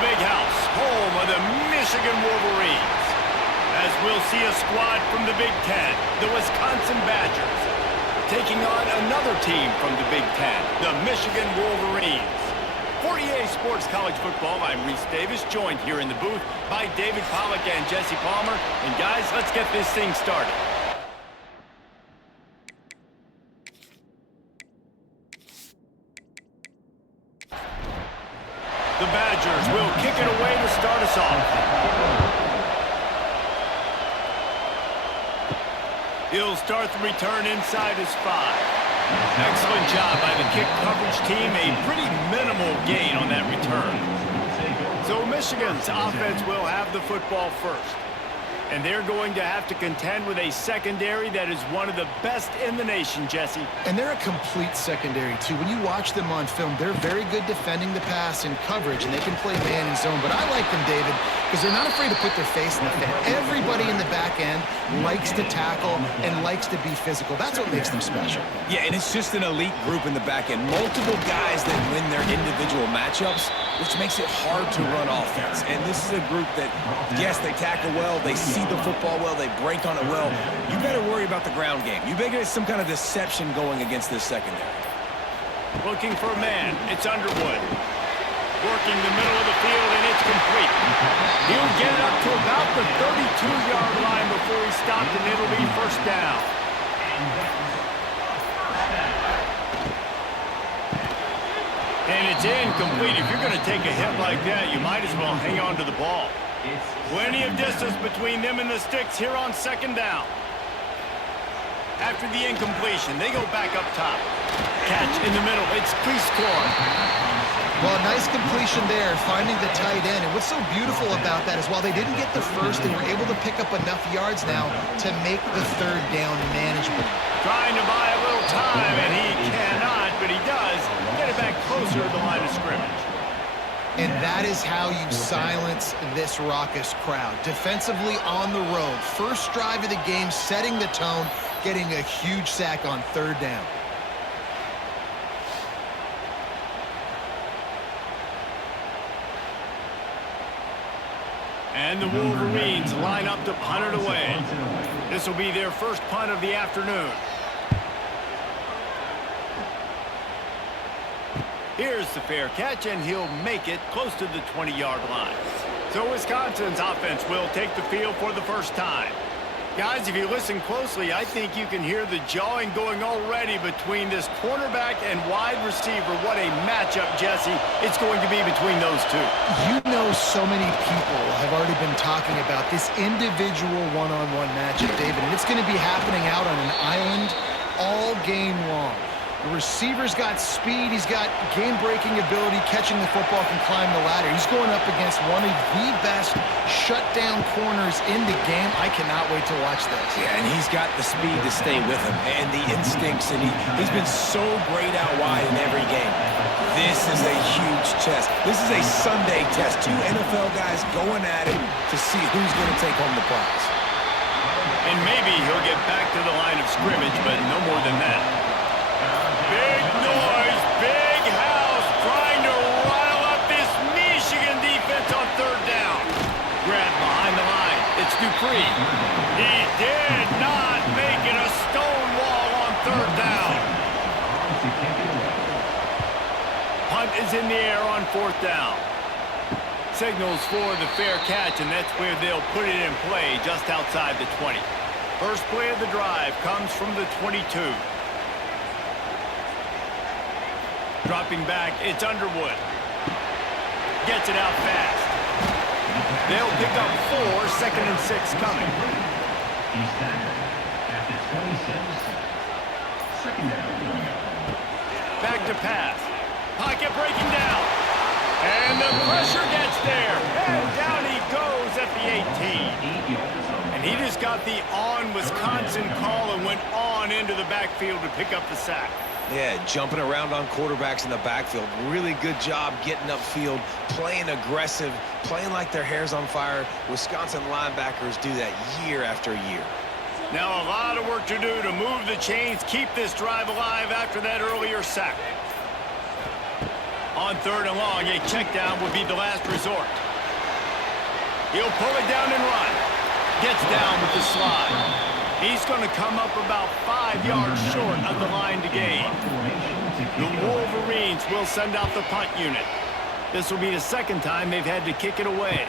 the big house, home of the Michigan Wolverines. As we'll see a squad from the Big Ten, the Wisconsin Badgers, taking on another team from the Big Ten, the Michigan Wolverines. For EA Sports College Football, I'm Reese Davis, joined here in the booth by David Pollack and Jesse Palmer. And guys, let's get this thing started. The Badgers will kick it away to start us off. He'll start the return inside his 5. Excellent job by the kick coverage team. A pretty minimal gain on that return. So Michigan's offense will have the football first. And they're going to have to contend with a secondary that is one of the best in the nation, Jesse. And they're a complete secondary, too. When you watch them on film, they're very good defending the pass and coverage, and they can play man and zone. But I like them, David, because they're not afraid to put their face in the fan. Everybody in the back end likes to tackle and likes to be physical. That's what makes them special. Yeah, and it's just an elite group in the back end. Multiple guys that win their individual matchups, which makes it hard to run offense. And this is a group that, yes, they tackle well, they see the football well, they break on it well. You better worry about the ground game. You better get some kind of deception going against this secondary. Looking for a man. It's Underwood. Working the middle of the field, and it's complete. He'll get it up to about the 32-yard line before he stopped, and it'll be first down. And it's incomplete. If you're going to take a hit like that, you might as well hang on to the ball. Plenty of distance between them and the sticks here on second down. After the incompletion, they go back up top. Catch in the middle. It's Cleescore. Well, nice completion there, finding the tight end. And what's so beautiful about that is while they didn't get the first, they were able to pick up enough yards now to make the third down manageable. Trying to buy a little time, and he cannot, but he does get it back closer to the line of scrimmage. And that is how you silence this raucous crowd. Defensively on the road. First drive of the game, setting the tone, getting a huge sack on third down. And the Wolverines line up to punt it away. This will be their first punt of the afternoon. Here's the fair catch, and he'll make it close to the 20-yard line. So Wisconsin's offense will take the field for the first time. Guys, if you listen closely, I think you can hear the jawing going already between this cornerback and wide receiver. What a matchup, Jesse, it's going to be between those two. You know, so many people have already been talking about this individual one-on-one matchup, David, and it's going to be happening out on an island all game long. The receiver's got speed, he's got game-breaking ability, catching the football, can climb the ladder. He's going up against one of the best shutdown corners in the game. I cannot wait to watch this. Yeah, and he's got the speed to stay with him and the instincts, and he's been so great out wide in every game. This is a huge test. This is a Sunday test. Two NFL guys going at it to see who's going to take home the prize. And maybe he'll get back to the line of scrimmage, but no more than that. Big noise, big house, trying to rile up this Michigan defense on third down. Grab behind the line. It's Dupree. He did not make it a stone wall on third down. Punt is in the air on fourth down. Signals for the fair catch, and that's where they'll put it in play just outside the 20. First play of the drive comes from the 22. Dropping back, it's Underwood. Gets it out fast. They'll pick up 4, second and 6 coming. Back to pass. Pocket breaking down. And the pressure gets there. And down he goes at the 18. And he just got the on-Wisconsin call and went on into the backfield to pick up the sack. Yeah, jumping around on quarterbacks in the backfield. Really good job getting upfield, playing aggressive, playing like their hair's on fire. Wisconsin linebackers do that year after year. Now a lot of work to do to move the chains, keep this drive alive after that earlier sack. On 3rd and long, a check down would be the last resort. He'll pull it down and run. Gets down with the slide. He's going to come up about 5 yards short of the line to gain. The Wolverines will send out the punt unit. This will be the second time they've had to kick it away.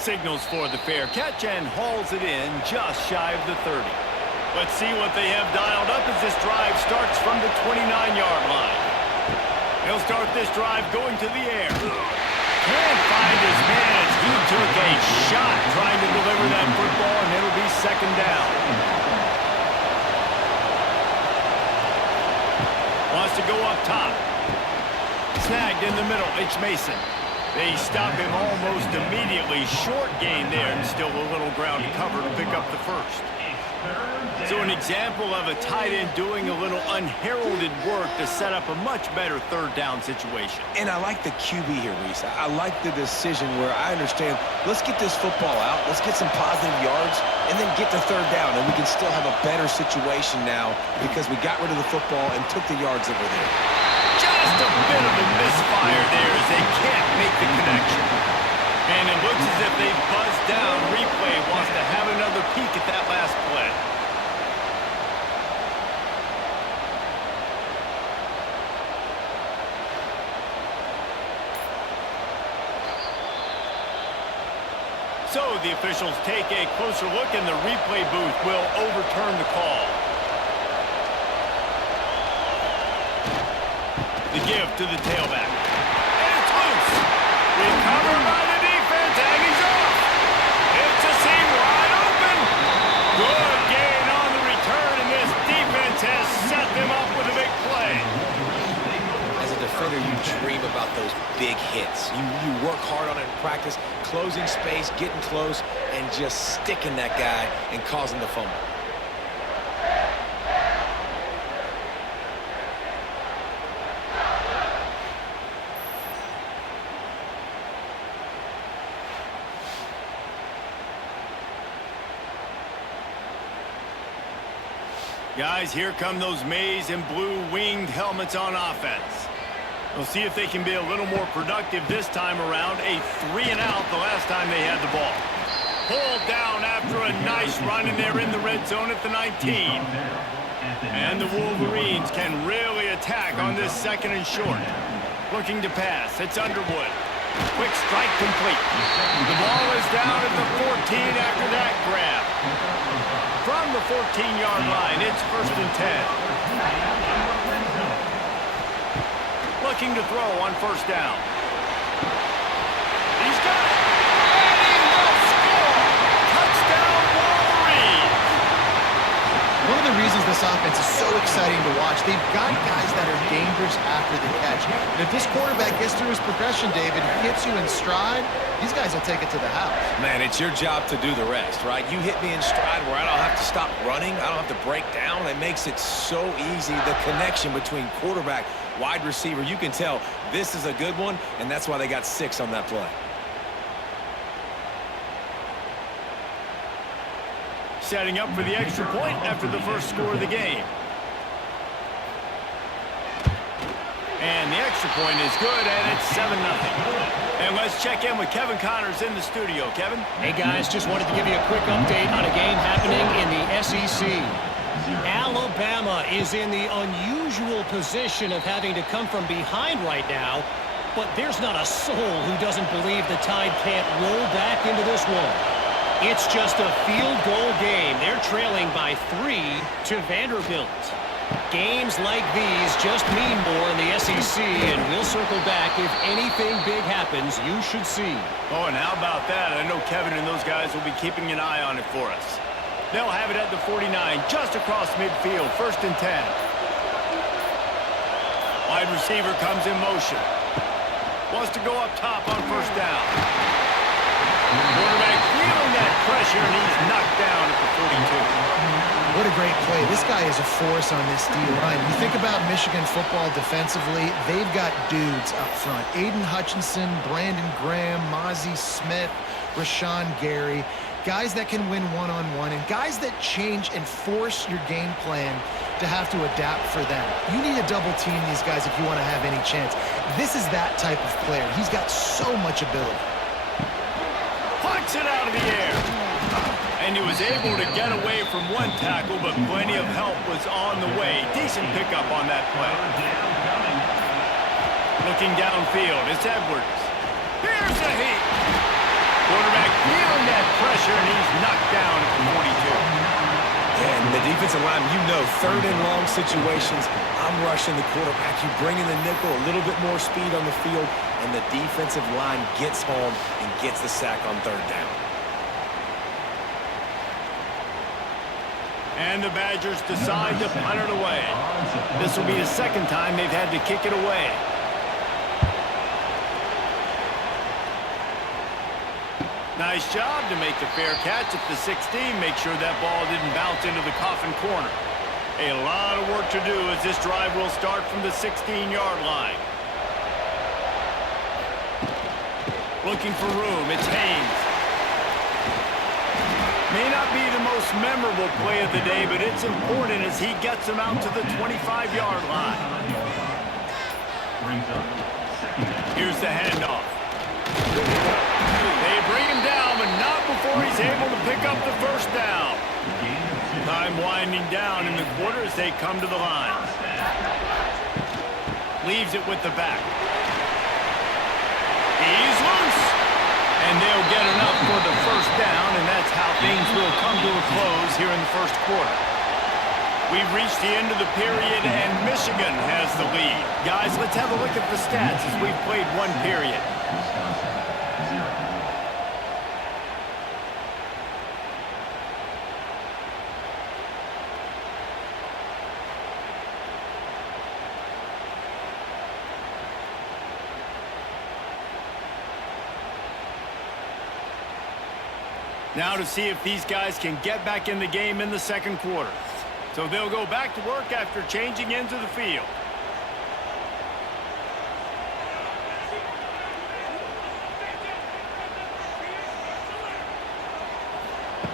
Signals for the fair catch and hauls it in just shy of the 30. Let's see what they have dialed up as this drive starts from the 29-yard line. He'll start this drive going to the air. Can't find his man as he took a shot trying to deliver that football, and it'll be second down. Wants to go up top. Snagged in the middle, H. Mason. They stop him almost immediately. Short gain there, and still a little ground to cover to pick up the first. So an example of a tight end doing a little unheralded work to set up a much better 3rd down situation. And I like the QB here, Reese. I like the decision where I understand, let's get this football out, let's get some positive yards, and then get to 3rd down, and we can still have a better situation now because we got rid of the football and took the yards that were there. Just a bit of a misfire there as they can't make the connection. And it looks as if they buzzed down. Replay wants to have another peek at that last play. So the officials take a closer look, and the replay booth will overturn the call. The give to the tailback. And it's loose. Recovered by the defense, and he's off. It's a seam wide open. Good gain on the return, and this defense has set them up with a big play. As a defender, you dream about those big hits. You work hard on it in practice, closing space, getting close, and just sticking that guy and causing the fumble. Guys, here come those maize and blue winged helmets on offense. We'll see if they can be a little more productive this time around. A 3-and-out the last time they had the ball. Pulled down after a nice run, and they're in the red zone at the 19. And the Wolverines can really attack on this 2nd and short. Looking to pass. It's Underwood. Quick strike complete. The ball is down at the 14 after that grab. From the 14-yard line, it's 1st and 10. Looking to throw on 1st down. He's got it. And he will score. Touchdown, Wolverines. One of the reasons this offense is so exciting to watch, they've got guys that are dangerous after the catch. And if this quarterback gets through his progression, David, hits you in stride, these guys will take it to the house. Man, it's your job to do the rest, right? You hit me in stride where I don't have to stop running. I don't have to break down. It makes it so easy, the connection between quarterback, wide receiver. You can tell this is a good one, and that's why they got 6 on that play. Setting up for the extra point after the first score of the game. And the extra point is good, and it's 7-0. And let's check in with Kevin Connors in the studio. Kevin? Hey, guys, just wanted to give you a quick update on a game happening in the SEC. Alabama is in the unusual position of having to come from behind right now, but there's not a soul who doesn't believe the Tide can't roll back into this one. It's just a field goal game. They're trailing by 3 to Vanderbilt. Games like these just mean more in the SEC, and we'll circle back if anything big happens you should see. Oh, and how about that? I know Kevin and those guys will be keeping an eye on it for us. They'll have it at the 49, just across midfield, 1st and 10. Wide receiver comes in motion. Wants to go up top on 1st down. Quarterback feeling that pressure, and he's knocked down at the 42. What a great play. This guy is a force on this D-line. You think about Michigan football defensively, they've got dudes up front. Aiden Hutchinson, Brandon Graham, Mozzie Smith, Rashawn Gary. guys that can win one-on-one, and guys that change and force your game plan to have to adapt for them. You need to double team these guys if you want to have any chance. This is that type of player. He's got so much ability. Pucks it out of the air. And he was able to get away from one tackle, but plenty of help was on the way. Decent pickup on that play. Looking downfield, it's Edwards. Here's the heat. Quarterback feeling that pressure, and he's knocked down at the 42. And the defensive line, you know, third and long situations, I'm rushing the quarterback. You bring in the nickel, a little bit more speed on the field, and the defensive line gets home and gets the sack on third down. And the Badgers decide to punt it away. This will be the second time they've had to kick it away. Nice job to make the fair catch at the 16. Make sure that ball didn't bounce into the coffin corner. A lot of work to do as this drive will start from the 16-yard line. Looking for room, it's Haynes. May not be the most memorable play of the day, but it's important as he gets them out to the 25-yard line. Here's the handoff. They bring him down, but not before he's able to pick up the first down. Time winding down in the quarter as they come to the line. Leaves it with the back. He's loose. And they'll get enough for the first down, and that's how things will come to a close here in the first quarter. We've reached the end of the period, and Michigan has the lead. Guys, let's have a look at the stats as we've played one period. Now to see if these guys can get back in the game in the second quarter. So they'll go back to work after changing into the field.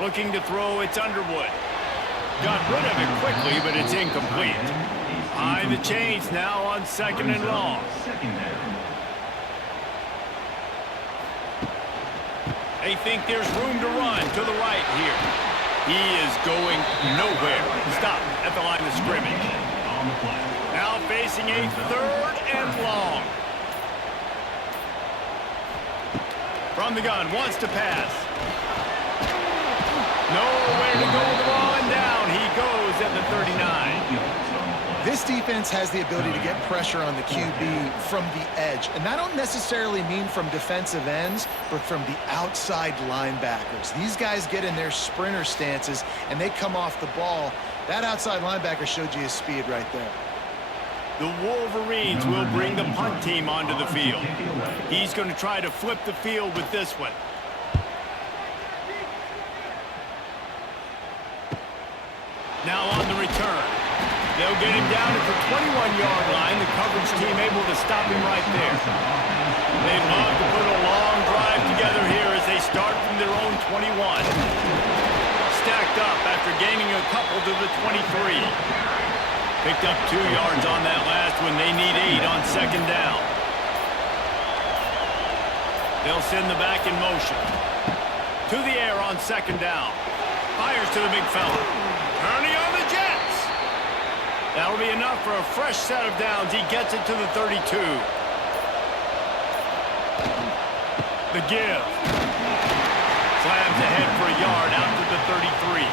Looking to throw, it's Underwood. Got rid of it quickly, but it's incomplete. Behind the chains now on second and long. They think there's room to run to the right here. He is going nowhere. Stop at the line of scrimmage. Now facing a third and long. From the gun, wants to pass. Nowhere to go with the ball, and down he goes at the 39. This defense has the ability to get pressure on the QB from the edge. And I don't necessarily mean from defensive ends, but from the outside linebackers. These guys get in their sprinter stances, and they come off the ball. That outside linebacker showed you his speed right there. The Wolverines will bring the punt team onto the field. He's going to try to flip the field with this one. Now on the return. They'll get him down at the 21-yard line. The coverage team able to stop him right there. They love to put a long drive together here as they start from their own 21. Stacked up after gaining a couple to the 23. Picked up 2 yards on that last one. They need 8 on second down. They'll send the back in motion. To the air on second down. Fires to the big fella. Turning on the Jets. That'll be enough for a fresh set of downs. He gets it to the 32. The give. Slams ahead for a yard out to the 33.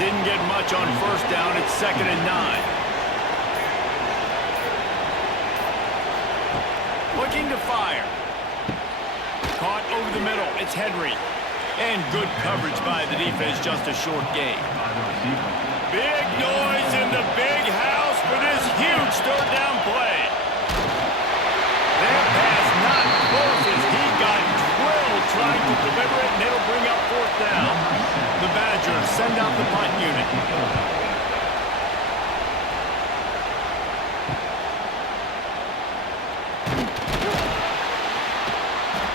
Didn't get much on first down. It's second and 9. Looking to fire. Caught over the middle. It's Henry. And good coverage by the defense. Just a short gain. Big noise in the big house for this huge third down play. That pass not close as he got drilled trying to deliver it, and it'll bring up fourth down. The Badgers send out the punt unit.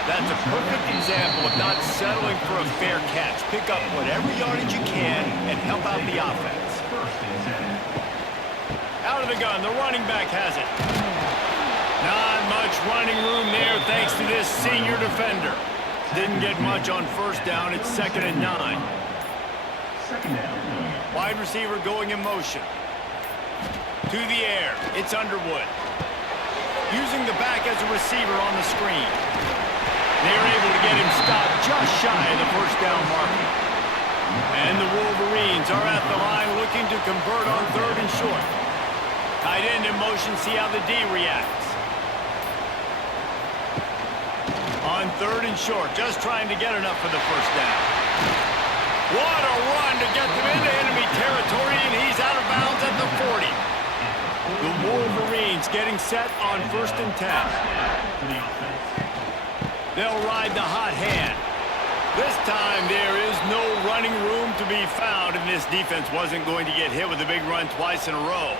That's a perfect example of not settling for a fair catch. Pick up whatever yardage you can and help out the offense. Out of the gun, the running back has it. Not much running room there thanks to this senior defender. Didn't get much on first down. It's 2nd and 9. Wide receiver going in motion. To the air. It's Underwood. Using the back as a receiver on the screen. They're able to get him stopped just shy of the first down marker. And the Wolverines are at the line looking to convert on 3rd and short. Tight end in motion, see how the D reacts. On 3rd and short, just trying to get enough for the first down. What a run to get them into enemy territory, and he's out of bounds at the 40. The Wolverines getting set on 1st and 10. They'll ride the hot hand. This time there is no running room to be found, and this defense wasn't going to get hit with a big run twice in a row.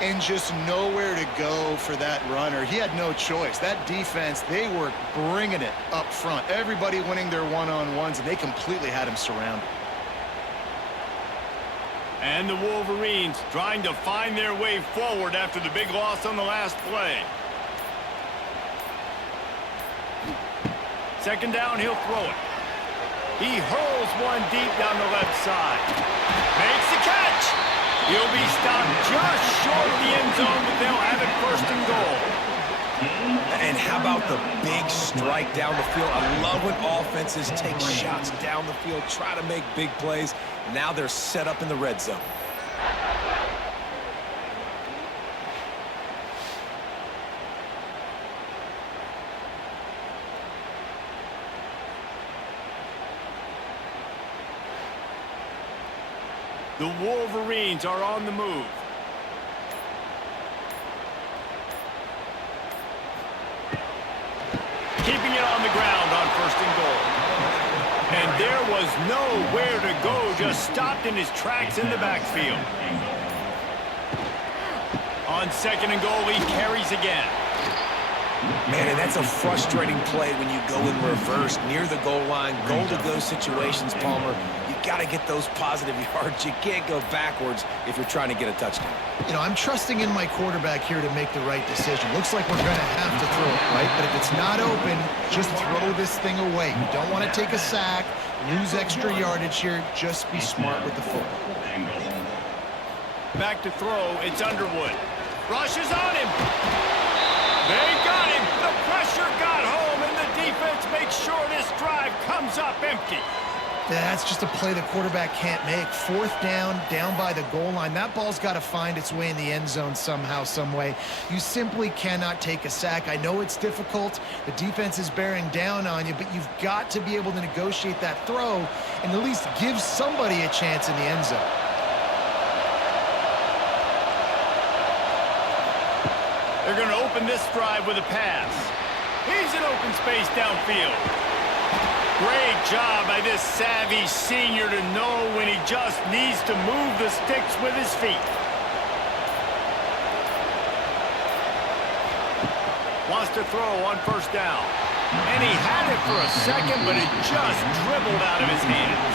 And just nowhere to go for that runner. He had no choice. That defense, they were bringing it up front. Everybody winning their one-on-ones, and they completely had him surrounded. And the Wolverines trying to find their way forward after the big loss on the last play. 2nd down, he'll throw it. He hurls one deep down the left side. Makes the catch. He'll be stopped just short of the end zone, but they'll have it 1st and goal. And how about the big strike down the field? I love when offenses take shots down the field, try to make big plays. Now they're set up in the red zone. The Wolverines are on the move. Keeping it on the ground on 1st and goal. And there was nowhere to go, just stopped in his tracks in the backfield. On 2nd and goal, he carries again. Man, and that's a frustrating play when you go in reverse near the goal line, goal-to-go situations, Palmer. You got to get those positive yards. You can't go backwards if you're trying to get a touchdown. You know, I'm trusting in my quarterback here to make the right decision. Looks like we're going to have to throw it, right? But if it's not open, just throw this thing away. You don't want to take a sack, lose extra yardage here. Just be smart with the football. Back to throw, it's Underwood. Rushes on him. They got him. The pressure got home, and the defense makes sure this drive comes up empty. That's just a play the quarterback can't make. 4th down, down by the goal line. That ball's got to find its way in the end zone somehow, some way. You simply cannot take a sack. I know it's difficult. The defense is bearing down on you, but you've got to be able to negotiate that throw and at least give somebody a chance in the end zone. They're going to open this drive with a pass. He's in open space downfield. Great job by this savvy senior to know when he just needs to move the sticks with his feet. Wants to throw on 1st down. And he had it for a second, but it just dribbled out of his hands.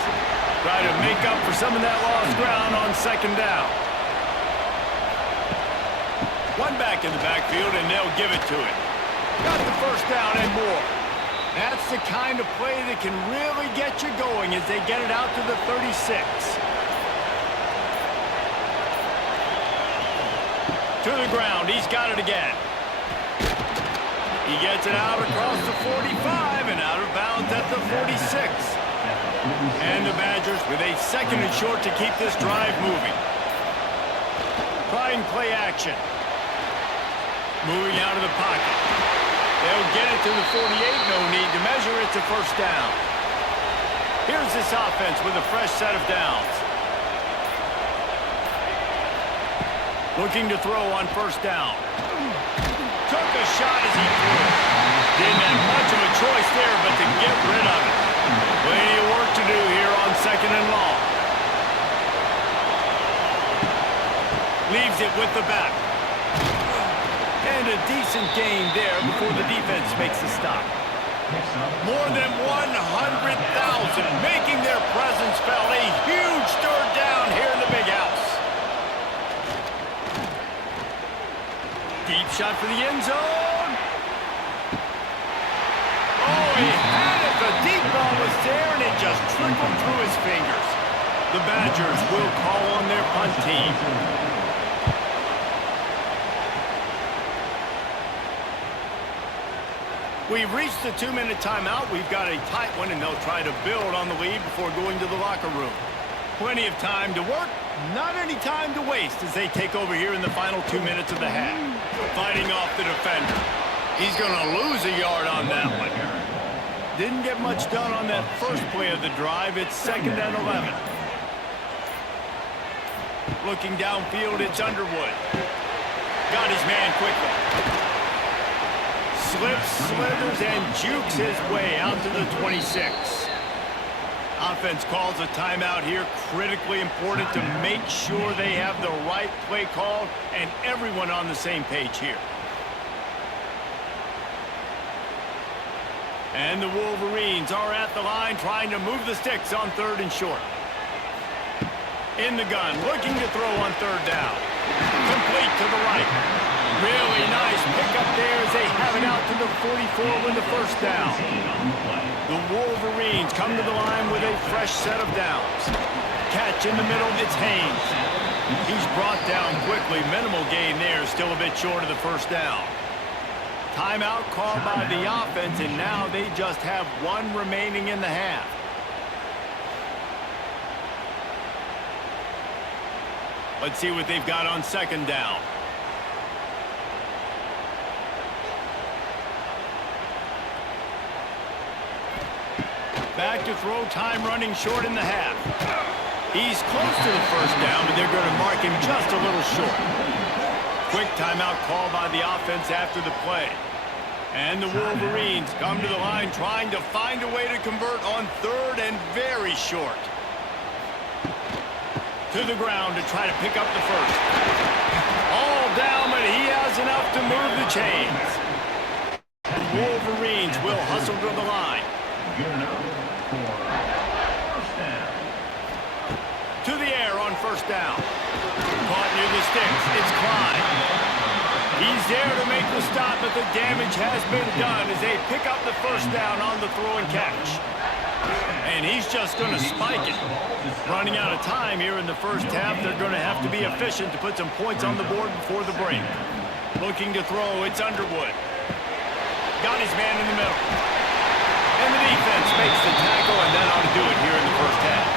Try to make up for some of that lost ground on 2nd down. One back in the backfield, and they'll give it to him. Got the 1st down and more. That's the kind of play that can really get you going as they get it out to the 36. To the ground, he's got it again. He gets it out across the 45 and out of bounds at the 46. And the Badgers with a 2nd and short to keep this drive moving. Try and play action. Moving out of the pocket. They'll get it to the 48. No need to measure. It's a 1st down. Here's this offense with a fresh set of downs. Looking to throw on 1st down. Took a shot as he threw. Didn't have much of a choice there but to get rid of it. Plenty of work to do here on 2nd and long. Leaves it with the back. And a decent gain there before the defense makes the stop. More than 100,000 making their presence felt. A huge third down here in the big house. Deep shot for the end zone. Oh, he had it. The deep ball was there, and it just trickled through his fingers. The Badgers will call on their punt team. We've reached the 2-minute timeout. We've got a tight one, and they'll try to build on the lead before going to the locker room. Plenty of time to work, not any time to waste as they take over here in the final 2 minutes of the half. Fighting off the defender. He's going to lose a yard on that one. Didn't get much done on that first play of the drive. It's 2nd and 11. Looking downfield, it's Underwood. Got his man quickly. Slips, slithers, and jukes his way out to the 26. Offense calls a timeout here. Critically important to make sure they have the right play called and everyone on the same page here. And the Wolverines are at the line trying to move the sticks on 3rd and short. In the gun, looking to throw on 3rd down. Complete to the right. Really nice pickup there as they have it out to the 44 with the 1st down. The Wolverines come to the line with a fresh set of downs. Catch in the middle, it's Haynes. He's brought down quickly. Minimal gain there, still a bit short of the 1st down. Timeout called by the offense, and now they just have 1 remaining in the half. Let's see what they've got on 2nd down. Back to throw, time running short in the half. He's close to the 1st down, but they're going to mark him just a little short. Quick timeout called by the offense after the play. And the Wolverines come to the line trying to find a way to convert on 3rd and very short. To the ground to try to pick up the 1st. All down, but he has enough to move the chains. And Wolverines will hustle to the line. To the air on 1st down. Caught near the sticks. It's Clyde. He's there to make the stop, but the damage has been done as they pick up the 1st down on the throw and catch. And he's just going to spike it. Running out of time here in the 1st half. They're going to have to be efficient to put some points on the board before the break. Looking to throw, it's Underwood. Got his man in the middle. And the defense makes the tackle, and that ought to do it here in the 1st half.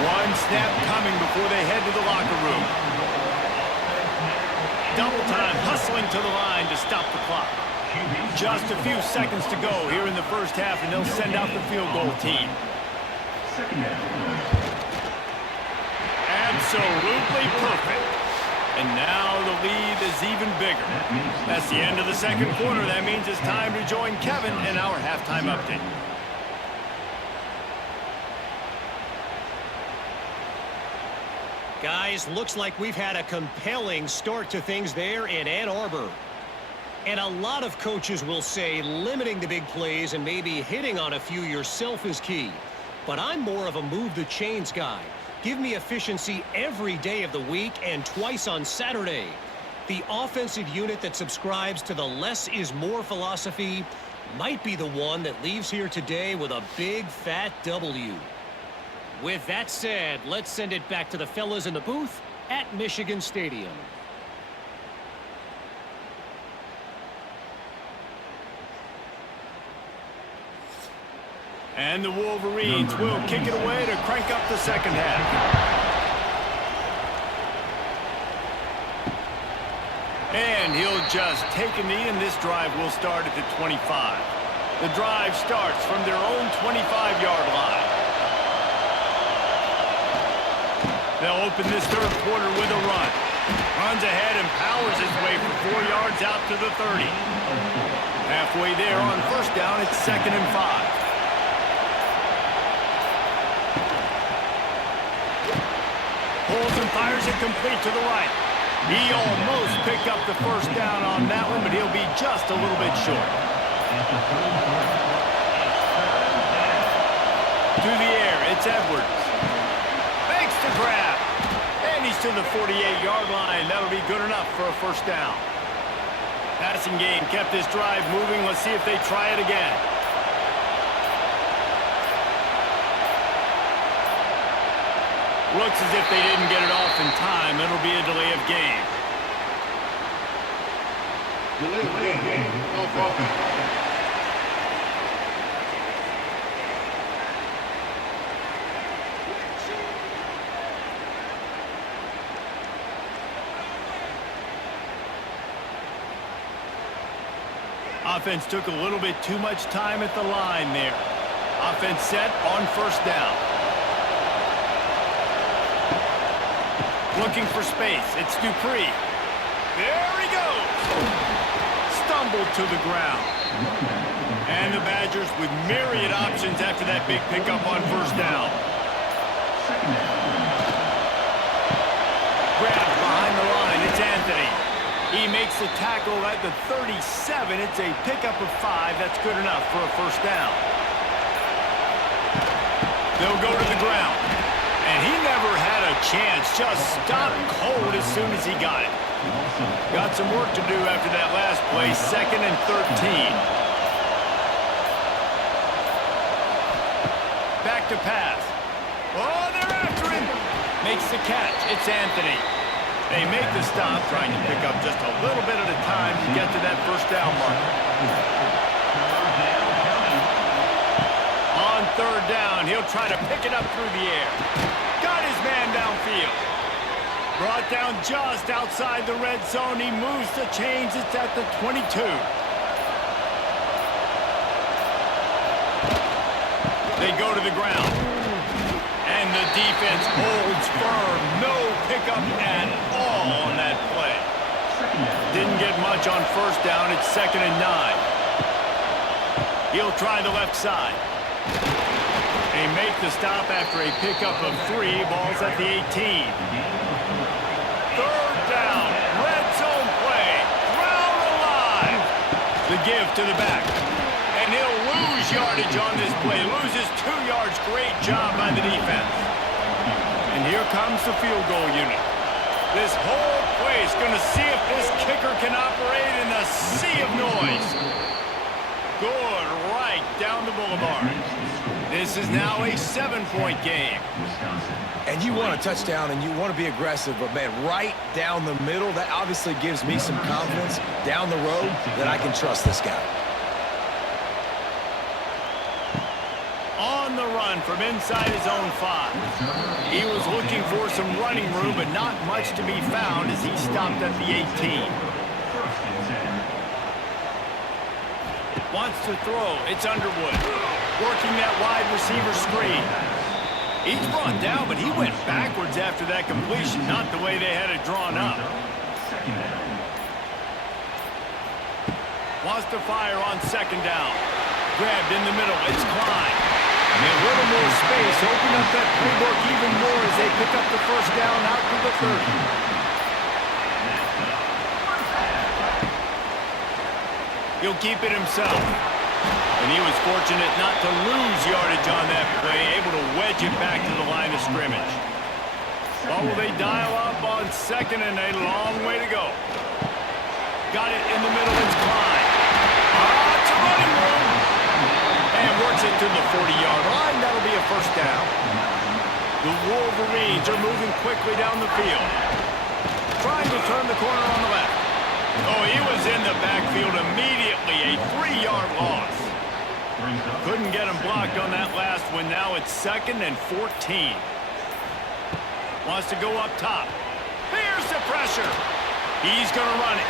1 snap coming before they head to the locker room. Double time, hustling to the line to stop the clock. Just a few seconds to go here in the 1st half, and they'll send out the field goal team. Absolutely perfect. And now the lead is even bigger. That's the end of the 2nd quarter. That means it's time to join Kevin in our halftime update. Guys, looks like we've had a compelling start to things there in Ann Arbor. And a lot of coaches will say limiting the big plays and maybe hitting on a few yourself is key. But I'm more of a move the chains guy. Give me efficiency every day of the week and twice on Saturday. The offensive unit that subscribes to the less is more philosophy might be the one that leaves here today with a big fat W. With that said, let's send it back to the fellas in the booth at Michigan Stadium. And the Wolverines will kick it away to crank up the 2nd half. And he'll just take a knee, and this drive will start at the 25. The drive starts from their own 25-yard line. They'll open this 3rd quarter with a run. Runs ahead and powers his way for 4 yards out to the 30. Halfway there on 1st down, it's 2nd and 5. Pulls and fires it complete to the right. He almost picked up the 1st down on that one, but he'll be just a little bit short. Through the air, it's Edwards. Makes the grab. And he's to the 48-yard line. That'll be good enough for a first down. Passing game kept this drive moving. Let's see if they try it again. Looks as if they didn't get it off in time. It'll be a delay of game. Delay of game. Offense took a little bit too much time at the line there. Offense set on first down. Looking for space. It's Dupree. There he goes. Stumbled to the ground. And the Badgers with myriad options after that big pickup on first down. Grabbed behind the line. It's Anthony. He makes the tackle at the 37. It's a pickup of 5. That's good enough for a first down. They'll go to the ground. And he never had a chance. Just stopped cold as soon as he got it. Got some work to do after that last play. 2nd and 13. Back to pass. Oh, they're after him. Makes the catch. It's Anthony. They make the stop, trying to pick up just a little bit at a time to get to that first down marker. On third down, he'll try to pick it up through the air. Got his man downfield. Brought down just outside the red zone. He moves the chains. It's at the 22. They go to the ground. And the defense holds firm. No pickup at all on that play. Didn't get much on first down. It's 2nd and 9. He'll try the left side. They make the stop after a pickup of 3. Ball's at the 18. Third down. Red zone play. Ground alive. The give to the back. And he'll lose yardage on this play. Loses 2 yards. Great job by the defense. And here comes the field goal unit. This whole play is going to see if this kicker can operate in the sea of noise. Good right down the boulevard. This is now a 7-point game. And you want a touchdown and you want to be aggressive, but man, right down the middle, that obviously gives me some confidence down the road that I can trust this guy. On the run from inside his own 5. He was looking for some running room, but not much to be found as he stopped at the 18. Wants to throw. It's Underwood. Working that wide receiver screen. He's brought down, but he went backwards after that completion, not the way they had it drawn up. Wants to fire on 2nd down. Grabbed in the middle. It's Klein. And a little more space. Open up that playbook even more as they pick up the first down out to the 30. He'll keep it himself. And he was fortunate not to lose yardage on that play, able to wedge it back to the line of scrimmage. But will they dial up on 2nd and a long way to go? Got it in the middle. It's Klein. It's a running room. And works it to the 40-yard line. That'll be a first down. The Wolverines are moving quickly down the field. Trying to turn the corner on the left. Oh, he was in the backfield immediately. A 3-yard loss. Couldn't get him blocked on that last one. Now it's 2nd and 14. Wants to go up top. Here's the pressure. He's going to run it.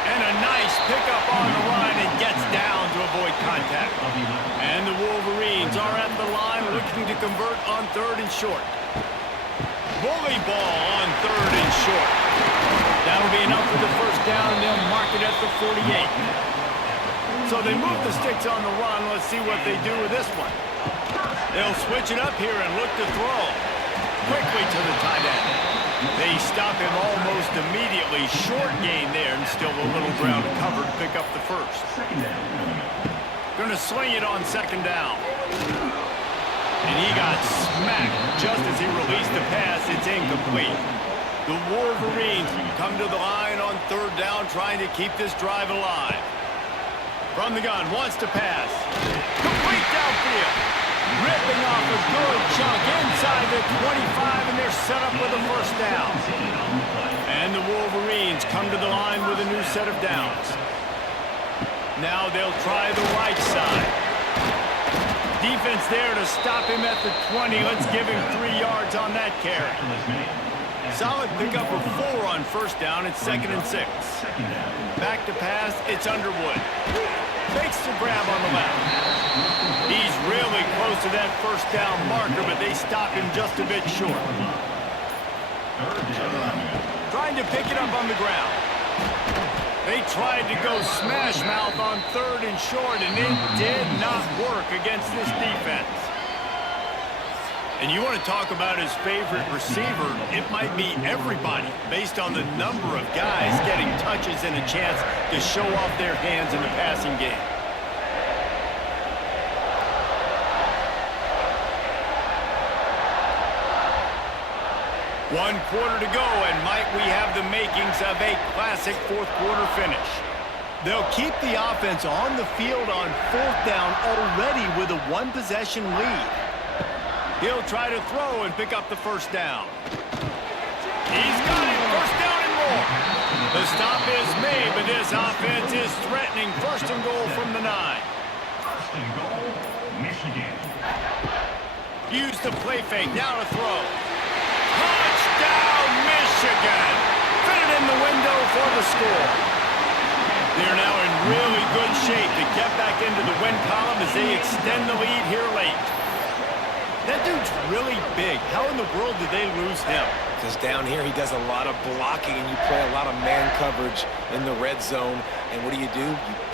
And a nice pickup on the line and gets down to avoid contact. And the Wolverines are at the line looking to convert on 3rd and short. Bully ball on 3rd and short. That'll be enough for the first down, and they'll mark it at the 48. So they move the sticks on the run. Let's see what they do with this one. They'll switch it up here and look to throw. Quickly to the tight end. They stop him almost immediately. Short gain there, and still a little ground to cover to pick up the first. Going to swing it on 2nd down. And he got smacked just as he released the pass. It's incomplete. The Wolverines come to the line on third down, trying to keep this drive alive. From the gun, wants to pass. Complete downfield. Ripping off a good chunk inside the 25, and they're set up with a first down. And the Wolverines come to the line with a new set of downs. Now they'll try the right side. Defense there to stop him at the 20. Let's give him 3 yards on that carry. Solid pickup of 4 on first down. It's 2nd and 6. Back to pass. It's Underwood. Fakes the grab on the left. He's really close to that first down marker, but they stop him just a bit short. Trying to pick it up on the ground. They tried to go smash mouth on 3rd and short, and it did not work against this defense. And you want to talk about his favorite receiver, it might be everybody based on the number of guys getting touches and a chance to show off their hands in the passing game. One quarter to go, and might we have the makings of a classic fourth-quarter finish. They'll keep the offense on the field on 4th down already with a one-possession lead. He'll try to throw and pick up the first down. He's got it, first down and more. The stop is made, but this offense is threatening 1st and goal from the 9. 1st and goal, Michigan. Use the play fake, now to throw. Touchdown, Michigan! Fit it in the window for the score. They're now in really good shape to get back into the win column as they extend the lead here late. That dude's really big. How in the world did they lose him? Because down here he does a lot of blocking, and you play a lot of man coverage in the red zone. And what do? You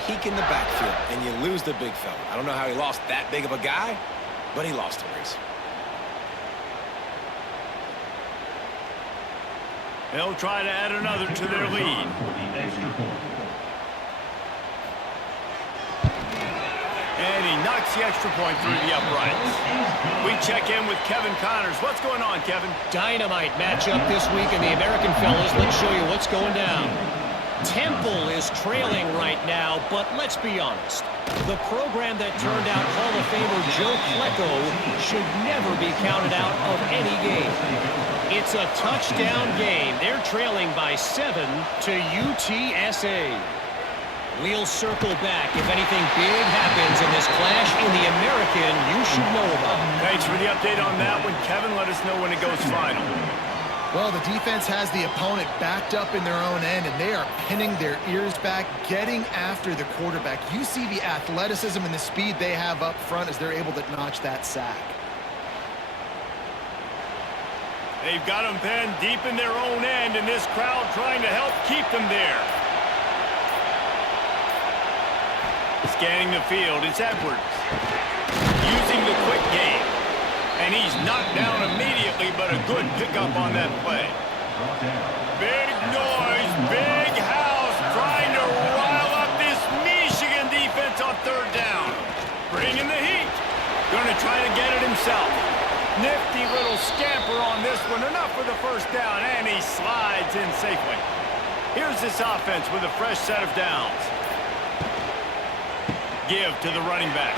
peek in the backfield, and you lose the big fella. I don't know how he lost that big of a guy, but he lost the race. They'll try to add another to their lead. And he knocks the extra point through the uprights. We check in with Kevin Connors. What's going on, Kevin? Dynamite matchup this week in the American fellas. Let's show you what's going down. Temple is trailing right now, but let's be honest. The program that turned out Hall of Famer Joe Flacco should never be counted out of any game. It's a touchdown game. They're trailing by 7 to UTSA. We'll circle back if anything big happens in this clash in the American you should know about. Thanks for the update on that one, Kevin. Let us know when it goes final. Well, the defense has the opponent backed up in their own end, and they are pinning their ears back, getting after the quarterback. You see the athleticism and the speed they have up front as they're able to notch that sack. They've got them pinned deep in their own end, and this crowd trying to help keep them there. Scanning the field, it's Edwards. Using the quick game. And he's knocked down immediately, but a good pickup on that play. Big noise, big house, trying to rile up this Michigan defense on 3rd down. Bringing the heat. Gonna try to get it himself. Nifty little scamper on this one. Enough for the first down, and he slides in safely. Here's this offense with a fresh set of downs. Give to the running back.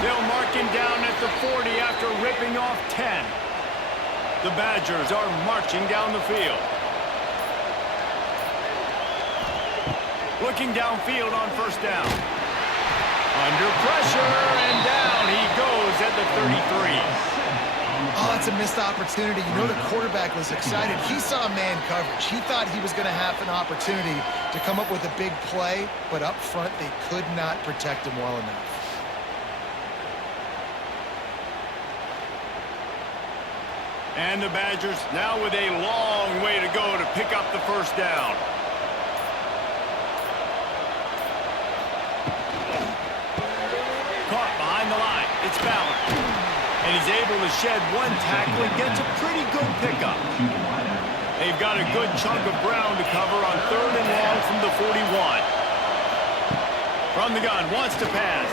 They'll mark him down at the 40 after ripping off 10. The Badgers are marching down the field. Looking downfield on first down. Under pressure, and down he goes at the 33. Oh, that's a missed opportunity. You know the quarterback was excited. He saw man coverage. He thought he was going to have an opportunity to come up with a big play, but up front they could not protect him well enough. And the Badgers now with a long way to go to pick up the first down. Caught behind the line. It's Ballard. And he's able to shed one tackle and gets a pretty good pickup. They've got a good chunk of ground to cover on 3rd and long from the 41. From the gun, wants to pass.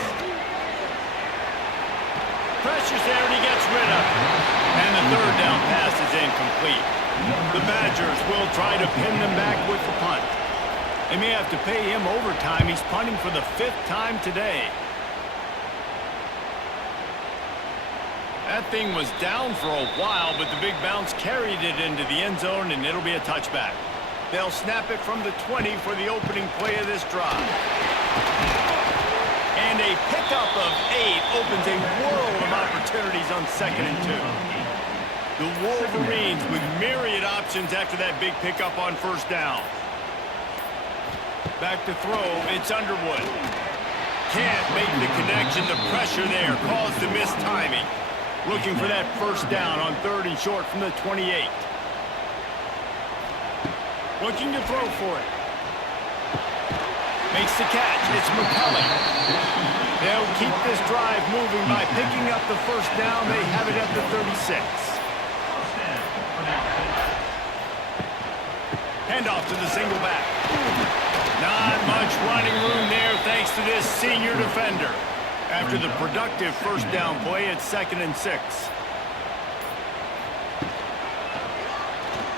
Pressure's there, and he gets rid of it. And the third down pass is incomplete. The Badgers will try to pin them back with the punt. They may have to pay him overtime. He's punting for the 5th time today. That thing was down for a while, but the big bounce carried it into the end zone, and it'll be a touchback. They'll snap it from the 20 for the opening play of this drive. And a pickup of 8 opens a world of opportunities on 2nd and 2. The Wolverines with myriad options after that big pickup on 1st down. Back to throw, it's Underwood. Can't make the connection, the pressure there caused the missed timing. Looking for that 1st down on 3rd and short from the 28. Looking to throw for it. Makes the catch. It's McCulley. They'll keep this drive moving by picking up the 1st down. They have it at the 36. Handoff to the single back. Not much running room there thanks to this senior defender. After the productive 1st down play, it's 2nd and 6.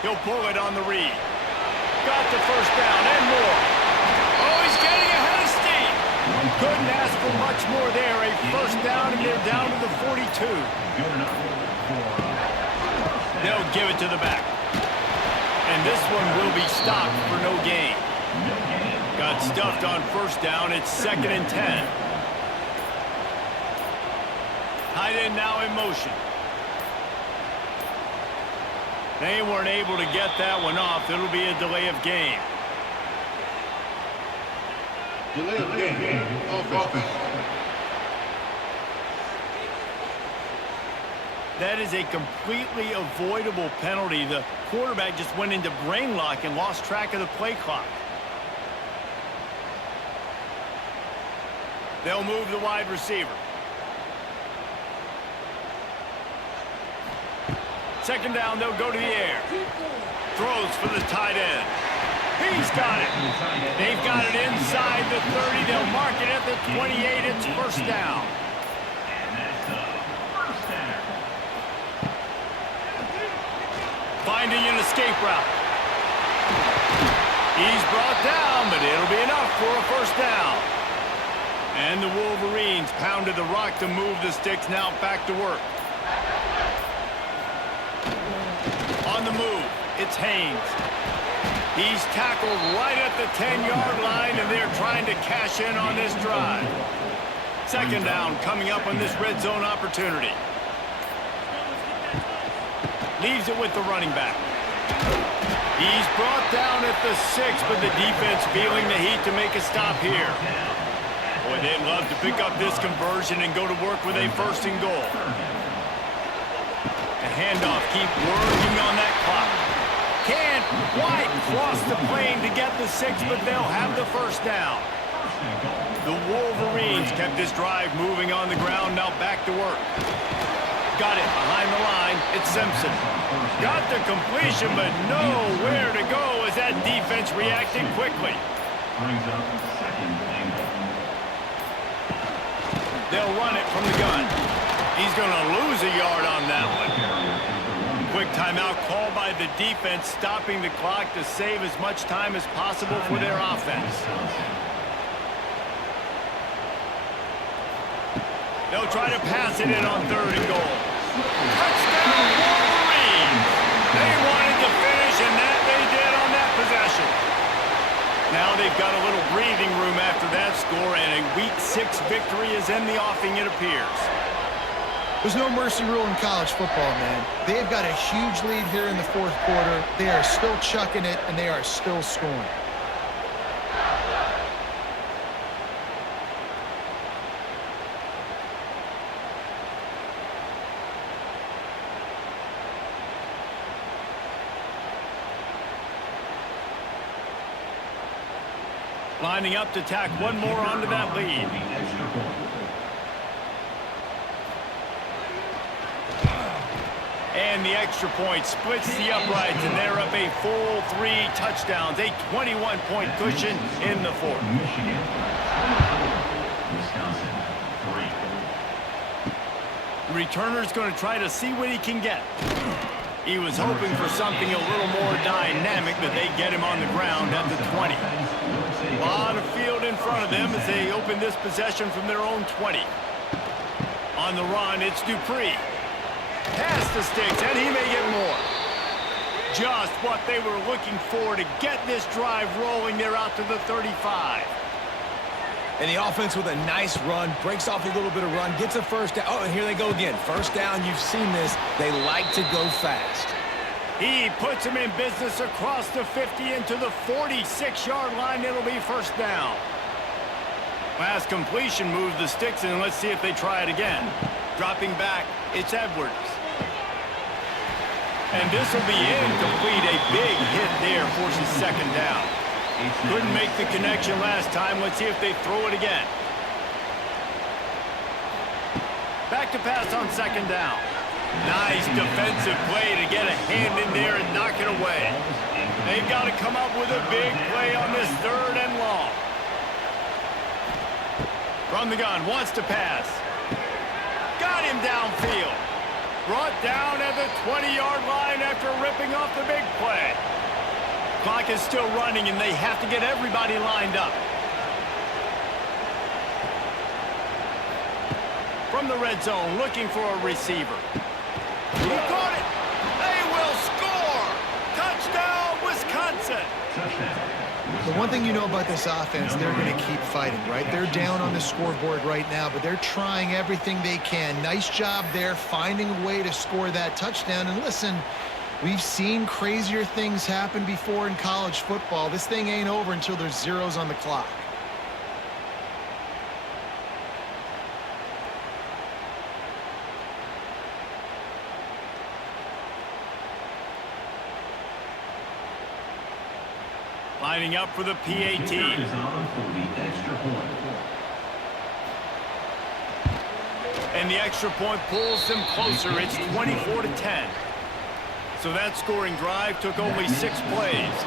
He'll pull it on the read. Got the 1st down and more. Oh, he's getting ahead of steam. Couldn't ask for much more there. A 1st down, and they're down to the 42. They'll give it to the back. And this one will be stopped for no gain. Got stuffed on 1st down. It's 2nd and 10. Tight end now in motion. They weren't able to get that one off. It'll be a delay of game. Delay of game. Offense. That is a completely avoidable penalty. The quarterback just went into brain lock and lost track of the play clock. They'll move the wide receiver. 2nd down, they'll go to the air. Throws for the tight end. He's got it. They've got it inside the 30. They'll mark it at the 28. It's 1st down. Finding an escape route. He's brought down, but it'll be enough for a 1st down. And the Wolverines pounded the rock to move the sticks. Now back to work. On the move, it's Haynes. He's tackled right at the 10-yard line, and they're trying to cash in on this drive. 2nd down coming up on this red zone opportunity. Leaves it with the running back. He's brought down at the 6, but the defense feeling the heat to make a stop here. Boy, they'd love to pick up this conversion and go to work with a 1st and goal. The handoff, keep working on that clock. Can't quite cross the plane to get the 6, but they'll have the 1st down. The Wolverines kept this drive moving on the ground, now back to work. Got it behind the line. It's Simpson. Got the completion, but nowhere to go as that defense reacted quickly. They'll run it from the gun. He's going to lose a yard on that one. Quick timeout called by the defense, stopping the clock to save as much time as possible for their offense. They'll try to pass it in on 3rd and goal. Touchdown, Wolverines! They wanted to finish, and that they did on that possession. Now they've got a little breathing room after that score, and a Week 6 victory is in the offing, it appears. There's no mercy rule in college football, man. They've got a huge lead here in the 4th quarter. They are still chucking it, and they are still scoring. Lining up to tack one more onto that lead. And the extra point splits the uprights, and they're up a full 3 touchdowns, a 21-point cushion in the 4th. Michigan. 3. returner's going to try to see what he can get. He was hoping for something a little more dynamic, but they get him on the ground at the 20. A lot of field in front of them as they open this possession from their own 20. On the run, it's Dupree. Past the sticks, and he may get more. Just what they were looking for to get this drive rolling. They're out to the 35. And the offense with a nice run, breaks off a little bit of run, gets a first down. Oh, and here they go again. First down, you've seen this. They like to go fast. He puts him in business across the 50 into the 46-yard line. It'll be first down. Last completion moves the sticks, and let's see if they try it again. Dropping back, it's Edwards. And this will be incomplete. A big hit there forces second down. Couldn't make the connection last time. Let's see if they throw it again. Back to pass on second down. Nice defensive play to get a hand in there and knock it away. They've got to come up with a big play on this third and long. From the gun, wants to pass. Got him downfield. Brought down at the 20-yard line after ripping off the big play. Clock is still running, and they have to get everybody lined up. From the red zone, looking for a receiver. He caught it. They will score. Touchdown, Wisconsin. The one thing you know about this offense, they're going to keep fighting, right? They're down on the scoreboard right now, but they're trying everything they can. Nice job there, finding a way to score that touchdown. And listen, we've seen crazier things happen before in college football. This thing ain't over until there's zeros on the clock. Lining up for the PAT. And the extra point pulls them closer. It's 24-10. So that scoring drive took only 6 plays.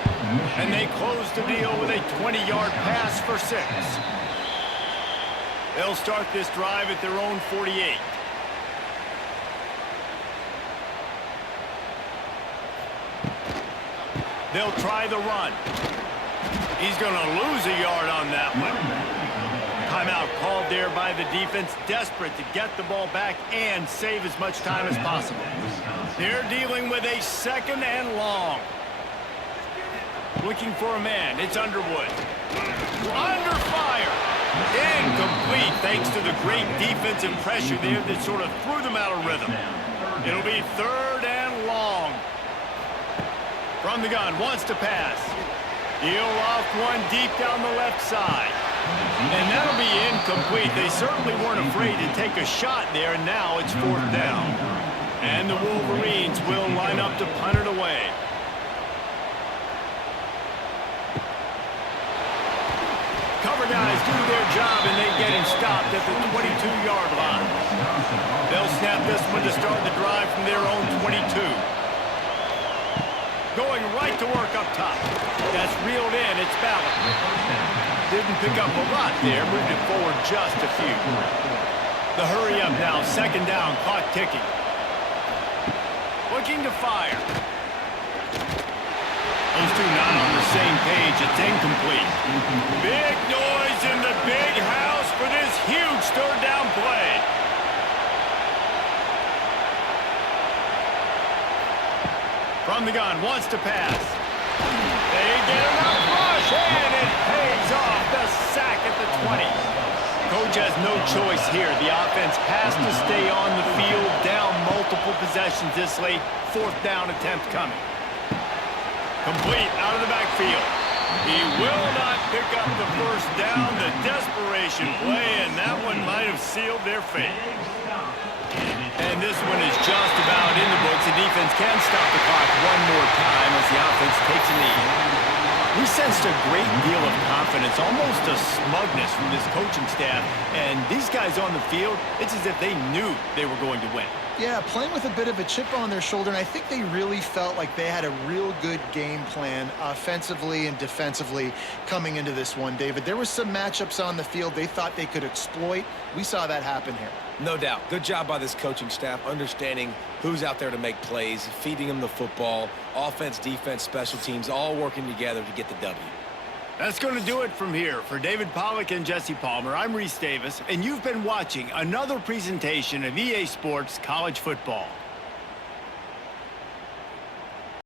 And they closed the deal with a 20-yard pass for 6. They'll start this drive at their own 48. They'll try the run. He's going to lose a yard on that one. Timeout called there by the defense, desperate to get the ball back and save as much time as possible. They're dealing with a second and long. Looking for a man. It's Underwood. Under fire. Incomplete thanks to the great defensive pressure there that sort of threw them out of rhythm. It'll be third and long. From the gun, wants to pass. He'll off one deep down the left side. And that'll be incomplete. They certainly weren't afraid to take a shot there, and now it's fourth down. And the Wolverines will line up to punt it away. Cover guys do their job, and they get him stopped at the 22-yard line. They'll snap this one to start the drive from their own 22. Going right to work up top. That's reeled in. It's Ballard. Didn't pick up a lot there. Moved it forward just a few. The hurry up now. Second down. Clock ticking. Looking to fire. Those two not on the same page. It's incomplete. Big noise in the big house for this huge third down play. From the gun, wants to pass. They get enough rush, and it pays off. The sack at the 20. Coach has no choice here. The offense has to stay on the field, down multiple possessions this late. Fourth down attempt coming. Complete out of the backfield. He will not pick up the first down. The desperation play, and that one might have sealed their fate. And this one is just about in the books. The defense can stop the clock one more time as the offense takes a knee. We sensed a great deal of confidence, almost a smugness from this coaching staff. And these guys on the field, it's as if they knew they were going to win. Yeah, playing with a bit of a chip on their shoulder, and I think they really felt like they had a real good game plan offensively and defensively coming into this one, David. There were some matchups on the field they thought they could exploit. We saw that happen here. No doubt. Good job by this coaching staff understanding who's out there to make plays, feeding them the football, offense, defense, special teams, all working together to get the W. That's going to do it from here. For David Pollack and Jesse Palmer, I'm Reese Davis, and you've been watching another presentation of EA Sports College Football.